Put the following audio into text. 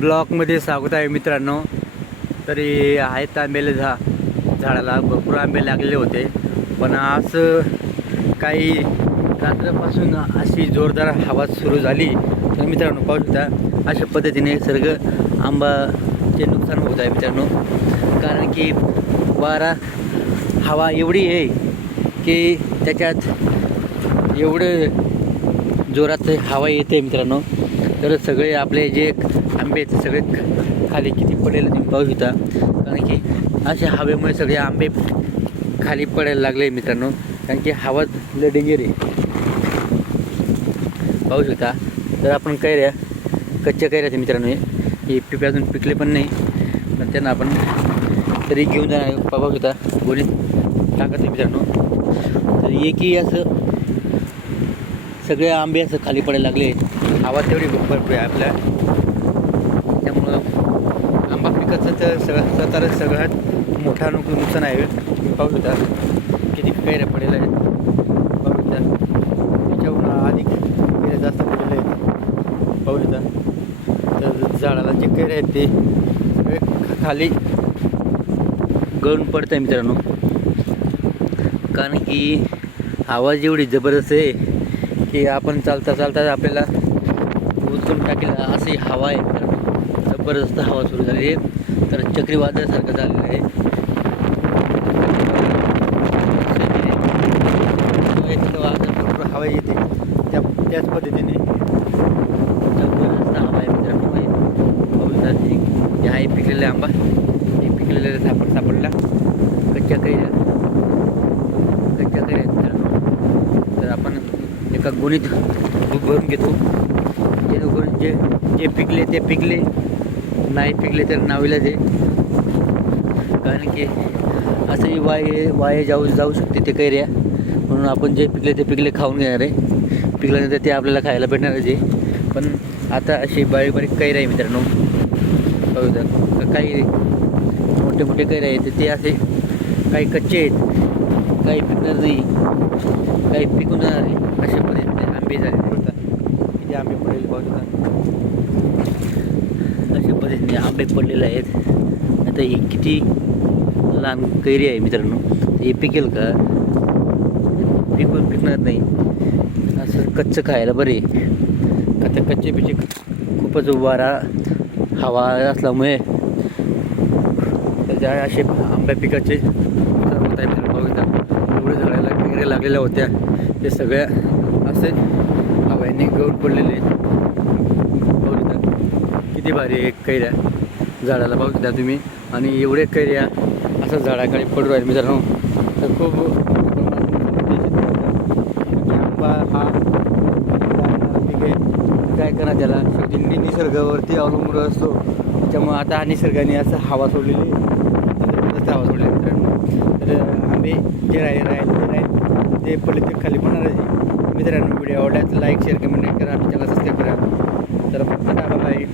ब्लॉकमध्ये स्वागत आहे मित्रांनो. तरी आहेत आंब्याला झा झाडाला. भरपूर आंबे लागलेले होते. पण आज काही रात्रपासून अशी जोरदार हवा सुरू झाली. तर मित्रांनो पाहू शकता अशा पद्धतीने सर्ग आंबाचे नुकसान होत आहे मित्रांनो. कारण की वारा हवा एवढी आहे की त्याच्यात एवढं जोरात हवा येते मित्रांनो. तर सगळे आपले जे आंबे आहेत सगळे खाली किती पडेल तुम्ही पाहू शकता. कारण की अशा हवेमुळे सगळे आंबे खाली पडायला लागले मित्रांनो. कारण की हवा लय डेंजर आहे. पाहू शकता. तर आपण कैऱ्या कच्च्या कैऱ्या आहेत मित्रांनो हे. पिपे अजून पिकले पण नाही. पण त्यांना आपण तरी घेऊन जाणार पाहू शकता. गोणी टाकत आहे मित्रांनो. तर एकही असं सगळे आंबे असं खाली पडायला लागले. हवा तेवढी भरपूर आहे आपल्या. त्यामुळं आंबा पिकाचं तर सगळं स्वतःला सगळ्यात मोठा नुक नुकसान आहे. तुम्ही पाहू किती कैऱ्या पडेल आहेत. पाहू शकता. त्याच्याहून अधिक कैऱ्या जास्त पडलेल्या आहेत. पाहू तर झाडाला जे कैऱ्या आहेत ते सगळे खाली गळून पडत आहे मित्रांनो. कारण की आवाज एवढी जबरदस्त आहे की आपण चालता चालता आपल्याला उचलून टाकेल अशी हवा आहे. जबरदस्त हवा सुरू झाली आहे. तर चक्रीवादळासारखं झालेलं आहे. भरपूर हवा येते त्या त्याच पद्धतीने जबरदस्त हवा आहे मित्रांनो पाऊस झाली शकता हे- आहे पिकलेला आंबा हे पिकलेला सापड सापडला कच्च्या कैऱ्या कच्च्या कैऱ्या मित्रांनो तर आपण एका गुणीत भरून घेतो. जेणेकरून जे जे पिकले ते पिकले. नाही पिकले तर नावीला आहे कारण की असंही वाये वाये जाऊ जाऊ शकते ते कैऱ्या. म्हणून आपण जे पिकले ते पिकले खाऊन घेणार आहे. पिकल्यानंतर ते आपल्याला खायला भेटणारच आहे. पण आता अशी बारीक बारीक कैऱ्या आहे मित्रांनो. काही मोठे मोठे कैऱ्या आहेत. ते असे काही कच्चे आहेत. काही पिकणार नाही. काही पिकून जाणार आहे. अशा पद्धतीने आंबे झाले बघा. किती आंबे पडेल पाहू शकता पद्धतीने आंबे पडलेले आहेत. आता ही किती लहान कैरी आहे मित्रांनो. तर हे पिकेल का? पिकून पिकणार नाही. असं कच्चं खायला बरे. का त्या कच्चे पिचे खूपच वारा हवा असल्यामुळे त्याच्या असे आंब्या पिकाचे होत आहे बघता एवढे झाडाला कैऱ्या लागलेल्या होत्या. ते सगळ्या असे हव्याने गळून पडलेले आहेत. किती भारी आहे कैऱ्या झाडाला पाहू शकता तुम्ही. आणि एवढे कैऱ्या असं झाडाखाली पडू राहिले मित्रांनो तर खूप आंबा हा पीक आहे काय करणार त्याला? शेवटी निसर्गावरती अवलंबून असतो. त्याच्यामुळं आता हा निसर्गाने असं हवा सोडलेली आहे. हवा सोडली आहे. मित्रांनो तर आंबे जे राहिले राहिले ते राहिले ते पडले ते खाली पडणार आहे. मित्रांनो व्हिडिओ आवडल्यास लाईक शेअर कमेंट करा. आमच्या चॅनल सबस्क्राईब करा. तर आपण बाय